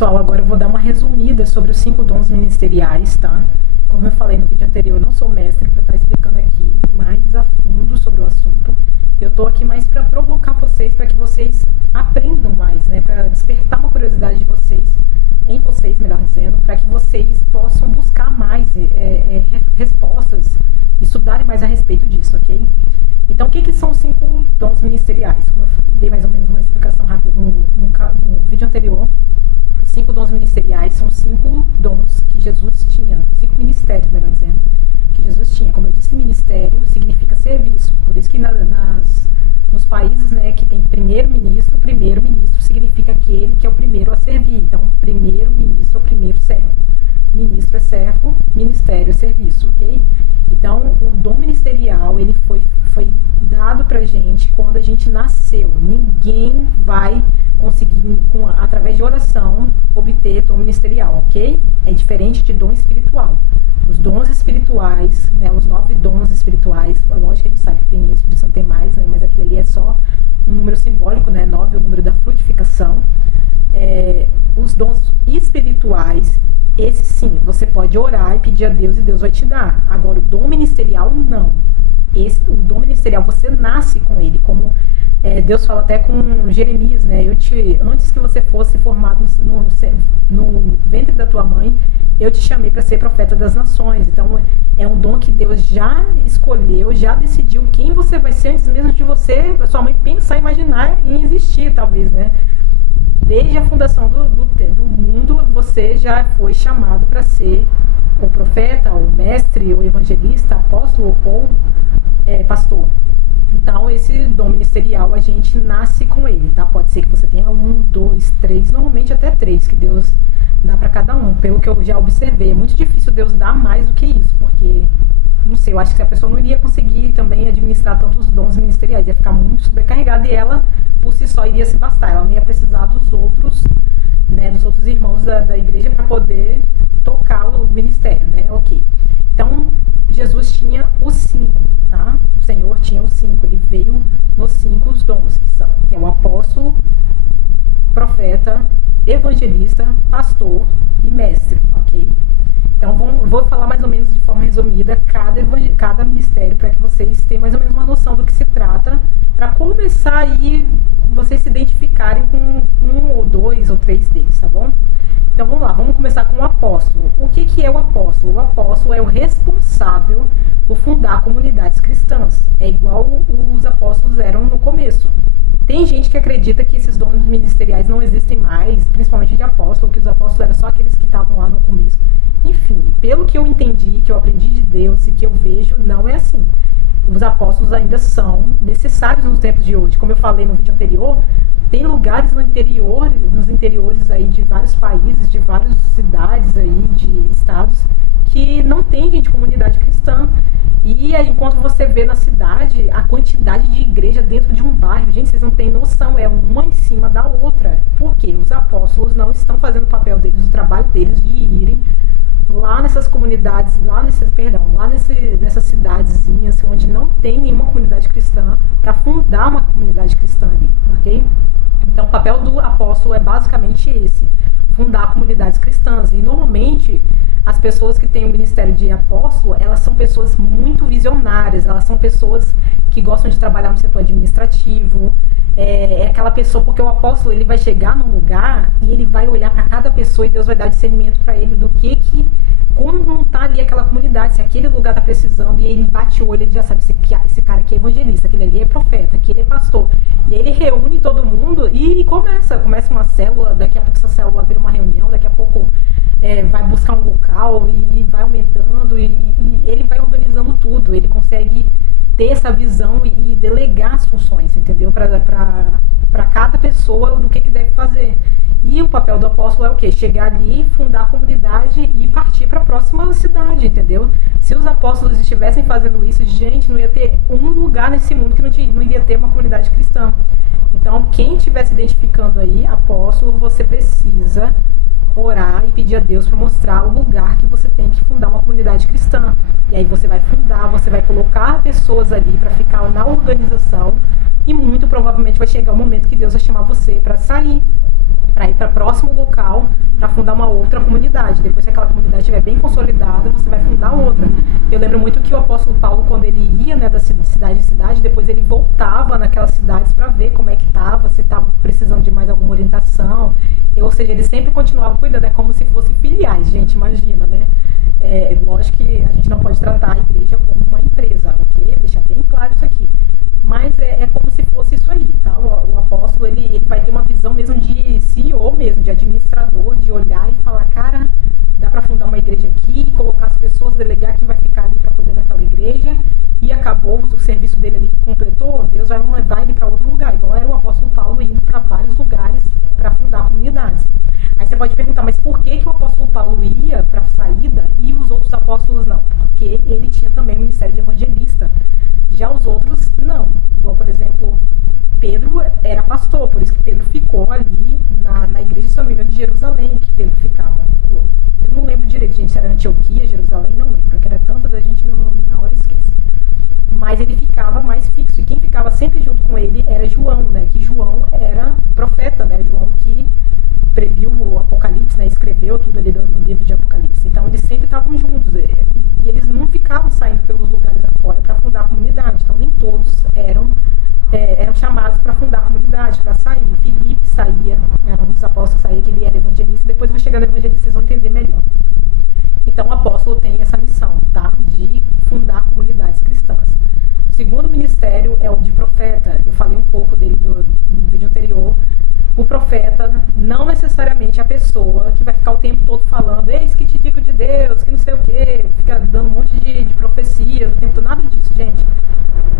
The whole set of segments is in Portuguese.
pessoal, agora eu vou dar uma resumida sobre os 5 dons ministeriais, tá? Como eu falei no vídeo anterior, eu não sou mestre para estar explicando aqui mais a fundo sobre o assunto. Eu tô aqui mais para provocar vocês, para que vocês aprendam mais, né? Para despertar uma curiosidade de vocês, em vocês, melhor dizendo, para que vocês possam buscar mais respostas, estudarem mais a respeito disso, ok? Então, o que são os 5 dons ministeriais? Como eu dei mais ou menos uma explicação rápida no vídeo anterior, 5 dons ministeriais são 5 dons que Jesus tinha, 5 ministérios, melhor dizendo, que Jesus tinha. Como eu disse, ministério significa serviço. Por isso que nos países, né, que tem primeiro-ministro significa aquele que é o primeiro a servir. Então, primeiro-ministro é o primeiro servo. Ministro é servo, ministério é serviço, ok? Então, o dom ministerial, ele foi dado pra gente quando a gente nasceu. Ninguém vai conseguir, através de oração, obter dom ministerial, ok? É diferente de dom espiritual. Os dons espirituais, né, os 9 dons espirituais, lógico que a gente sabe que tem o Espírito Santo tem mais, né, mas aquele ali é só um número simbólico, né, 9 é o número da frutificação. Os dons espirituais, esse sim, você pode orar e pedir a Deus e Deus vai te dar. Agora, o dom ministerial, não. O dom ministerial, você nasce com ele, como Deus fala até com Jeremias, né? Antes que você fosse formado no ventre da tua mãe, eu te chamei para ser profeta das nações. Então, é um dom que Deus já escolheu, já decidiu quem você vai ser antes mesmo de você, sua mãe pensar, imaginar em existir, talvez, né? Desde a fundação do mundo, você já foi chamado para ser o profeta, o mestre, o evangelista, apóstolo ou pastor. Então, esse dom ministerial, a gente nasce com ele, tá? Pode ser que você tenha 1, 2, 3, normalmente até 3, que Deus dá para cada um. Pelo que eu já observei, é muito difícil Deus dar mais do que isso, porque, não sei, eu acho que a pessoa não iria conseguir também administrar tantos dons ministeriais, ia ficar muito sobrecarregada e ela, por si só, iria se bastar. Ela não ia precisar dos outros, né, dos outros irmãos da igreja para poder tocar o ministério, né? Ok. Então, Jesus tinha os 5, tá? O Senhor tinha os 5. Ele veio nos 5 dons, que é o apóstolo, profeta, evangelista, pastor e mestre, ok? Então, vou falar mais ou menos de forma resumida cada ministério para que vocês tenham mais ou menos uma noção do que se trata, para começar aí vocês se identificarem com 1 ou 2 ou 3 deles, tá bom? Então vamos lá, vamos começar com o apóstolo. O que é o apóstolo? O apóstolo é o responsável por fundar comunidades cristãs. É igual os apóstolos eram no começo. Tem gente que acredita que esses dons ministeriais não existem mais, principalmente de apóstolo, que os apóstolos eram só aqueles que estavam lá no começo. Enfim, pelo que eu entendi, que eu aprendi de Deus e que eu vejo, não é assim. Os apóstolos ainda são necessários nos tempos de hoje. Como eu falei no vídeo anterior, tem lugares nos interiores aí de vários países, de várias cidades aí, de estados, que não tem, gente, comunidade cristã. E aí, enquanto você vê na cidade a quantidade de igreja dentro de um bairro, gente, vocês não têm noção, é uma em cima da outra. Por quê? Os apóstolos não estão fazendo o papel deles, o trabalho deles de irem lá nessas comunidades, nessas cidadezinhas onde não tem nenhuma comunidade cristã, para fundar uma comunidade cristã ali, ok? Então, o papel do apóstolo é basicamente esse, fundar comunidades cristãs. E, normalmente, as pessoas que têm o ministério de apóstolo, elas são pessoas muito visionárias, elas são pessoas que gostam de trabalhar no setor administrativo. É aquela pessoa, porque o apóstolo, ele vai chegar num lugar e ele vai olhar para cada pessoa e Deus vai dar discernimento para ele do como não está ali aquela comunidade, se aquele lugar está precisando, e ele bate o olho, ele já sabe se esse cara aqui é evangelista, aquele ali é profeta, aquele é pastor. E aí ele reúne todo mundo e começa uma célula, daqui a pouco essa célula vira uma reunião, daqui a pouco vai buscar um local e vai aumentando, e ele vai organizando tudo, ele consegue ter essa visão e delegar as funções, entendeu? Para cada pessoa do que deve fazer. E o papel do apóstolo é o quê? Chegar ali, fundar a comunidade e partir para a próxima cidade, entendeu? Se os apóstolos estivessem fazendo isso, gente, não ia ter um lugar nesse mundo que não iria ter uma comunidade cristã. Então, quem estiver se identificando aí, apóstolo, você precisa orar e pedir a Deus para mostrar o lugar que você tem que fundar uma comunidade cristã. E aí você vai fundar, você vai colocar pessoas ali para ficar na organização e muito provavelmente vai chegar o momento que Deus vai chamar você para sair, para ir para o próximo local, fundar uma outra comunidade. Depois que aquela comunidade estiver bem consolidada, você vai fundar outra. Eu lembro muito que o apóstolo Paulo, quando ele ia, né, da cidade em cidade, depois ele voltava naquelas cidades para ver como é que estava, se estava precisando de mais alguma orientação. Ou seja, ele sempre continuava cuidando, é como se fossem filiais, gente, imagina, né? Lógico que a gente não pode tratar a igreja como uma empresa, ok? Vou deixar bem claro isso aqui. Mas é como se fosse isso aí, tá? O apóstolo, ele vai ter uma visão mesmo de CEO mesmo, de administrador, de olhar e falar, cara, dá para fundar uma igreja aqui, colocar as pessoas, delegar quem vai ficar ali para cuidar daquela igreja, e acabou, o serviço dele ali completou, Deus vai levar ele para outro lugar, igual era o apóstolo Paulo indo para vários lugares para fundar comunidades. Aí você pode perguntar, mas por que o apóstolo Paulo ia para a saída e os outros apóstolos não? Porque ele tinha também o ministério de evangelista. Já os outros, não. Igual, por exemplo, Pedro era pastor, por isso que Pedro ficou ali na igreja, se não me engano, de Jerusalém, que Pedro ficava. Eu não lembro direito, gente, se era Antioquia, Jerusalém, não lembro, porque era tantas, a gente na hora esquece. Mas ele ficava mais fixo, e quem ficava sempre junto com ele era João, né? Que João era profeta, né? João que previu o Apocalipse, né? Escreveu tudo ali no livro de Apocalipse. Então eles sempre estavam juntos, e eles não ficavam saindo pelos lugares afora para fundar a comunidade. Então nem todos eram chamados para fundar a comunidade, para sair. Filipe saía, era um dos apóstolos que saía, que ele era evangelista. Depois vai chegando evangelista, vocês vão entender melhor. Então o apóstolo tem essa missão, tá? De fundar comunidades cristãs. O segundo ministério é o de profeta. Eu falei um pouco dele no vídeo anterior. O profeta não necessariamente é a pessoa que vai ficar o tempo todo falando, eis que te digo de Deus, que não sei o que, fica dando um monte de profecias o tempo todo, nada disso, gente.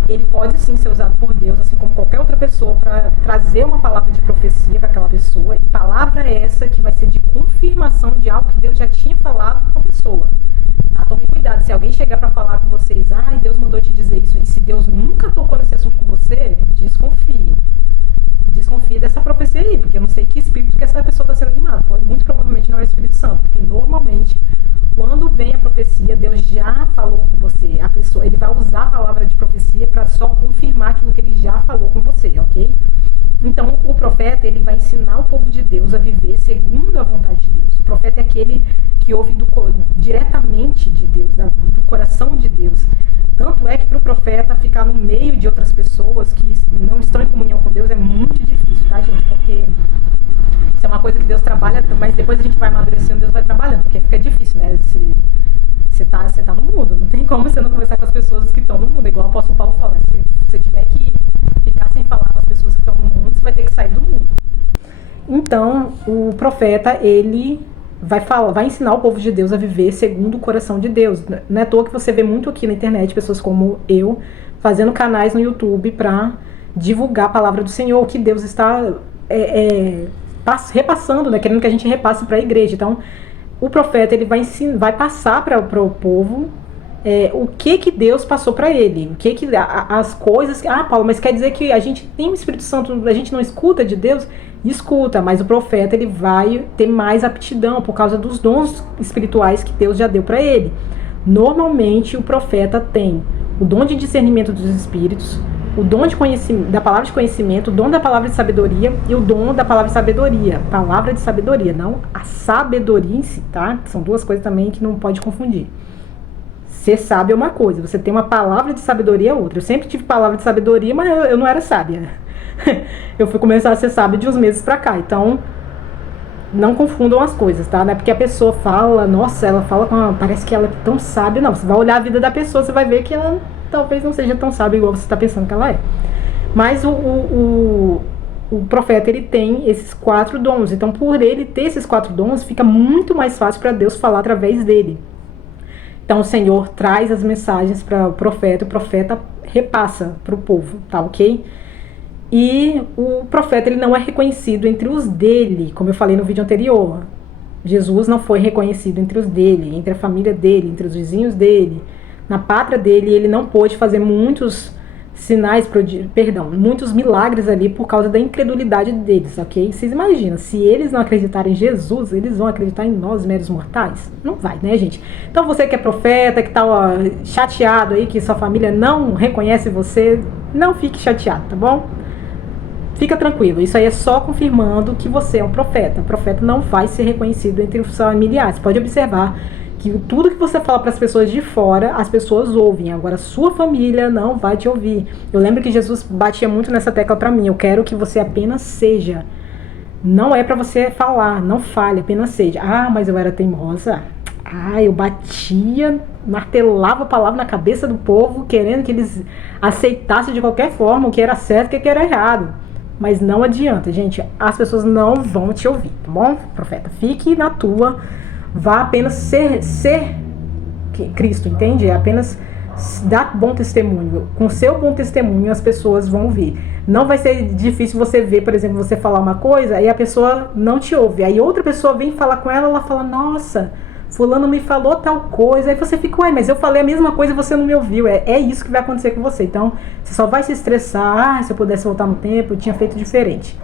Ele pode sim ser usado por Deus, assim como qualquer outra pessoa, para trazer uma palavra de profecia para aquela pessoa, e palavra essa que vai ser de confirmação de algo que Deus já tinha falado com a pessoa. Tá? Tome cuidado, se alguém chegar para falar com vocês, Deus mandou te dizer isso, e se Deus nunca tocou nesse assunto com você, desconfie. Desconfie dessa profecia aí, porque eu não sei que espírito que essa pessoa está sendo animada. Muito provavelmente não é o Espírito Santo, porque normalmente, quando vem a profecia, Deus já falou com você. A pessoa, ele vai usar a palavra de profecia para só confirmar aquilo que ele já falou com você, ok? Então, o profeta, ele vai ensinar o povo de Deus a viver segundo a vontade de Deus. O profeta é aquele que ouve diretamente de Deus, do coração de Deus. Tanto é que para o profeta ficar no meio de outras pessoas que não estão em comunhão com Deus é muito difícil, tá, gente? Porque isso é uma coisa que Deus trabalha, mas depois a gente vai amadurecendo, Deus vai trabalhando, porque fica difícil, né? Você tá no mundo, não tem como você não conversar com as pessoas que estão no mundo, igual o apóstolo Paulo fala, né? Se você tiver que ficar sem falar com as pessoas que estão no mundo, você vai ter que sair do mundo. Então, o profeta, ele vai ensinar o povo de Deus a viver segundo o coração de Deus. Não é à toa que você vê muito aqui na internet pessoas como eu fazendo canais no YouTube para divulgar a palavra do Senhor, que Deus está repassando, né, querendo que a gente repasse para a igreja. Então, o profeta, ele vai passar para o povo o que Deus passou para ele, as coisas. Paulo, mas quer dizer que a gente tem o Espírito Santo, a gente não escuta de Deus? Escuta, mas o profeta, ele vai ter mais aptidão por causa dos dons espirituais que Deus já deu para ele. Normalmente o profeta tem o dom de discernimento dos espíritos, o dom de conhecimento, da palavra de conhecimento, o dom da palavra de sabedoria e o dom da palavra de sabedoria. Palavra de sabedoria, não a sabedoria em si, tá? São duas coisas também que não pode confundir. Ser sábio é uma coisa, você tem uma palavra de sabedoria é outra. Eu sempre tive palavra de sabedoria, mas eu não era sábia. Eu fui começar a ser sábia de uns meses pra cá, então não confundam as coisas, tá? Não é porque a pessoa fala, nossa, ela fala parece que ela é tão sábia. Não, você vai olhar a vida da pessoa, você vai ver que ela talvez não seja tão sábia igual você está pensando que ela é. Mas o profeta, ele tem esses 4 dons, então por ele ter esses 4 dons, fica muito mais fácil para Deus falar através dele. Então o Senhor traz as mensagens para o profeta repassa para o povo, tá ok? E o profeta, ele não é reconhecido entre os dele, como eu falei no vídeo anterior. Jesus não foi reconhecido entre os dele, entre a família dele, entre os vizinhos dele. Na pátria dele, ele não pôde fazer muitos muitos milagres ali por causa da incredulidade deles, ok? Vocês imaginam, se eles não acreditarem em Jesus, eles vão acreditar em nós, meros mortais? Não vai, né, gente? Então você que é profeta, que tá chateado aí, que sua família não reconhece você, não fique chateado, tá bom? fica tranquilo, isso aí é só confirmando que você é um profeta. O profeta não vai ser reconhecido entre os familiares. Pode observar que tudo que você fala para as pessoas de fora, as pessoas ouvem. Agora, sua família não vai te ouvir. Eu lembro que Jesus batia muito nessa tecla para mim. Eu quero que você apenas seja. Não é para você falar, não fale, apenas seja. Ah, mas eu era teimosa. Ah, eu batia, martelava a palavra na cabeça do povo, querendo que eles aceitassem de qualquer forma o que era certo e o que era errado. Mas não adianta, gente. As pessoas não vão te ouvir, tá bom, profeta? Fique na tua. Vá apenas ser Cristo, entende? É apenas dar bom testemunho. Com seu bom testemunho, as pessoas vão ouvir. Não vai ser difícil você ver, por exemplo, você falar uma coisa e a pessoa não te ouve. Aí outra pessoa vem falar com ela, ela fala, nossa, fulano me falou tal coisa. Aí você fica, ué, mas eu falei a mesma coisa e você não me ouviu. É isso que vai acontecer com você. Então, você só vai se estressar. Ah, se eu pudesse voltar no tempo, eu tinha feito diferente.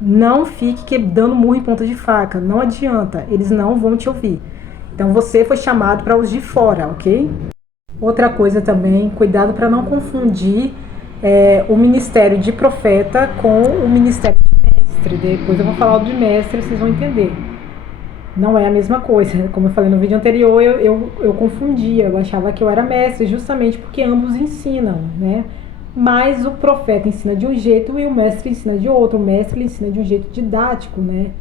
Não fique dando murro em ponta de faca. Não adianta. Eles não vão te ouvir. Então, você foi chamado para os de fora, ok? Outra coisa também, cuidado para não confundir o ministério de profeta com o ministério de mestre. Depois eu vou falar de mestre, vocês vão entender. Não é a mesma coisa. Como eu falei no vídeo anterior, eu confundia. Eu achava que eu era mestre, justamente porque ambos ensinam, né? Mas o profeta ensina de um jeito e o mestre ensina de outro. O mestre ensina de um jeito didático, né?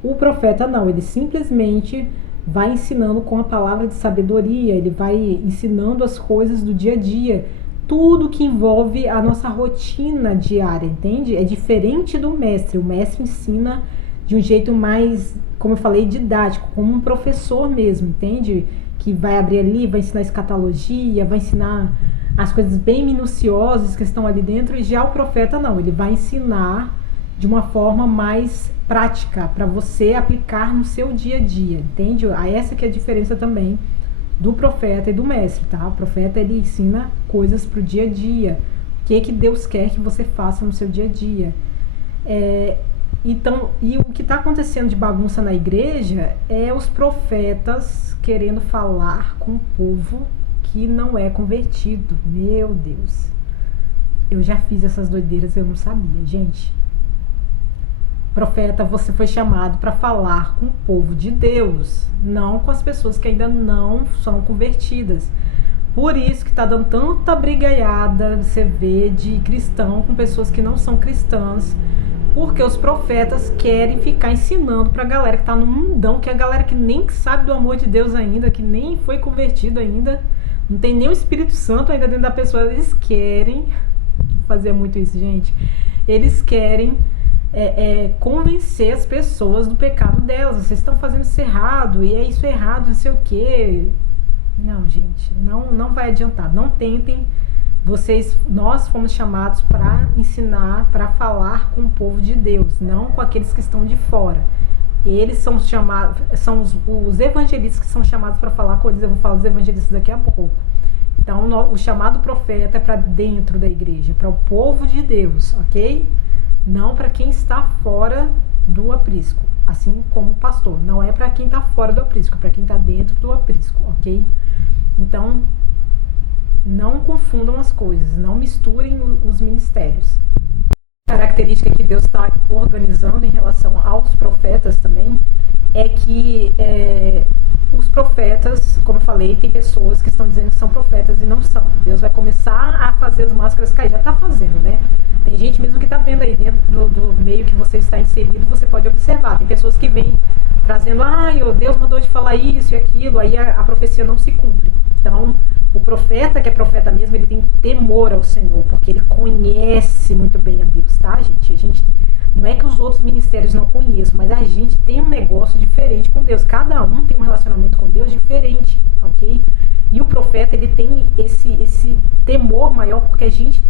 O profeta não, ele simplesmente vai ensinando com a palavra de sabedoria, ele vai ensinando as coisas do dia a dia, tudo que envolve a nossa rotina diária, entende? É diferente do mestre. O mestre ensina de um jeito mais, como eu falei, didático, como um professor mesmo, entende? Que vai abrir ali, vai ensinar escatologia, vai ensinar as coisas bem minuciosas que estão ali dentro. E já o profeta não, ele vai ensinar de uma forma mais prática, para você aplicar no seu dia a dia, entende? Essa que é a diferença também do profeta e do mestre, tá? O profeta, ele ensina coisas pro dia a dia, o que Deus quer que você faça no seu dia a dia. Então, e o que está acontecendo de bagunça na igreja é os profetas querendo falar com o povo que não é convertido. Meu Deus, eu já fiz essas doideiras, eu não sabia, gente. Profeta, você foi chamado para falar com o povo de Deus, não com as pessoas que ainda não são convertidas. Por isso que está dando tanta brigaiada, você vê, de cristão com pessoas que não são cristãs, porque os profetas querem ficar ensinando para a galera que está no mundão, que é a galera que nem sabe do amor de Deus ainda, que nem foi convertido ainda, não tem nem o Espírito Santo ainda dentro da pessoa. Eles querem fazer muito isso, gente. Eles querem convencer as pessoas do pecado delas. Vocês estão fazendo isso errado, e é isso errado, não sei o quê. Não, gente, não vai adiantar. Não tentem. Nós fomos chamados para ensinar, para falar com o povo de Deus, não com aqueles que estão de fora. Eles são chamados, são os evangelistas que são chamados para falar com eles. Eu vou falar dos evangelistas daqui a pouco. Então, o chamado profeta é para dentro da igreja, para o povo de Deus, ok? Não para quem está fora do aprisco, assim como o pastor. Não é para quem está fora do aprisco, é para quem está dentro do aprisco, ok? Então, não confundam as coisas, não misturem os ministérios. A característica que Deus está organizando em relação aos profetas também é que os profetas, como eu falei, tem pessoas que estão dizendo que são profetas e não são. Deus vai começar a fazer as máscaras cair, já está fazendo, né? Tem gente mesmo que está vendo aí dentro do meio que você está inserido, você pode observar. Tem pessoas que vêm trazendo, Deus mandou te falar isso e aquilo, aí a profecia não se cumpre. Então, o profeta, que é profeta mesmo, ele tem temor ao Senhor, porque ele conhece muito bem a Deus, tá, gente? Não é que os outros ministérios não conheçam, mas a gente tem um negócio diferente com Deus. Cada um tem um relacionamento com Deus diferente, ok? E o profeta, ele tem esse temor maior, porque a gente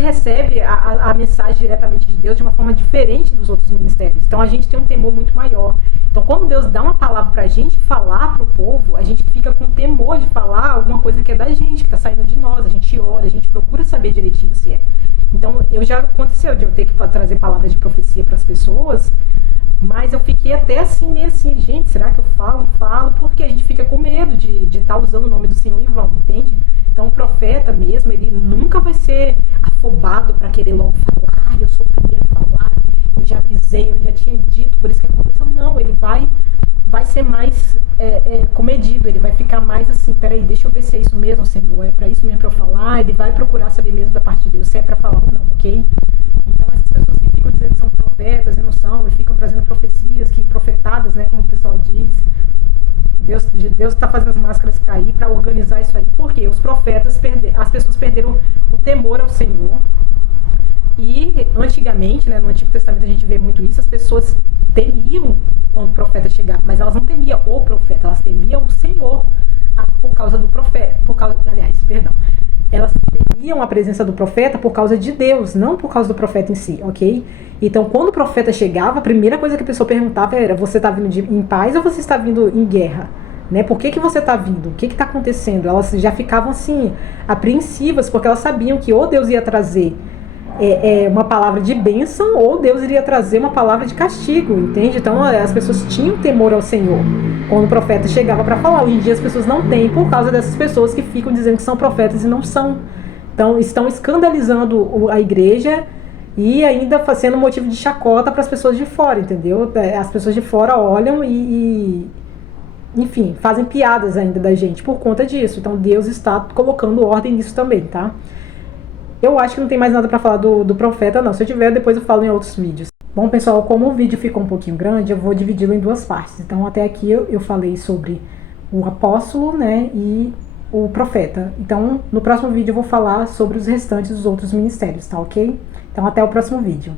recebe a mensagem diretamente de Deus de uma forma diferente dos outros ministérios. Então a gente tem um temor muito maior. Então quando Deus dá uma palavra pra gente falar pro povo, a gente fica com temor de falar alguma coisa que é da gente, que tá saindo de nós. A gente ora, a gente procura saber direitinho se é. Então já aconteceu de eu ter que trazer palavras de profecia para as pessoas, mas eu fiquei até assim, meio assim, gente, será que eu falo? Não falo, porque a gente fica com medo de estar usando o nome do Senhor em vão, entende? Então o profeta mesmo, ele nunca vai ser afobado para querer logo falar, eu sou o primeiro a falar, eu já avisei, eu já tinha dito, por isso que aconteceu. Não, ele vai ser mais comedido, ele vai ficar mais assim, peraí, deixa eu ver se é isso mesmo, Senhor, é para isso mesmo para eu falar. Ele vai procurar saber mesmo da parte de Deus se é para falar ou não, ok? Então essas pessoas que ficam dizendo que são profetas e não são, e ficam trazendo profecias, que profetadas, né, como o pessoal diz, Deus está fazendo as máscaras cair para organizar isso aí. Por quê? Os profetas, as pessoas perderam o temor ao Senhor. E antigamente, né, no Antigo Testamento a gente vê muito isso, as pessoas temiam quando o profeta chegava, mas elas não temiam o profeta, elas temiam o Senhor por causa do profeta, elas temiam a presença do profeta por causa de Deus, não por causa do profeta em si, ok? Então, quando o profeta chegava, a primeira coisa que a pessoa perguntava era: você está vindo em paz ou você está vindo em guerra? Né? Por que você está vindo? O que está acontecendo? Elas já ficavam assim, apreensivas, porque elas sabiam que ou Deus ia trazer uma palavra de bênção, ou Deus iria trazer uma palavra de castigo, entende? Então as pessoas tinham temor ao Senhor quando o profeta chegava para falar. Hoje em dia as pessoas não têm, por causa dessas pessoas que ficam dizendo que são profetas e não são. Então estão escandalizando a igreja e ainda fazendo motivo de chacota para as pessoas de fora, entendeu? As pessoas de fora olham enfim, fazem piadas ainda da gente por conta disso. Então Deus está colocando ordem nisso também, tá? Eu acho que não tem mais nada para falar do profeta, não. Se eu tiver, depois eu falo em outros vídeos. Bom, pessoal, como o vídeo ficou um pouquinho grande, eu vou dividi-lo em duas partes. Então, até aqui eu falei sobre o apóstolo, né, e o profeta. Então, no próximo vídeo eu vou falar sobre os restantes dos outros ministérios, tá ok? Então, até o próximo vídeo.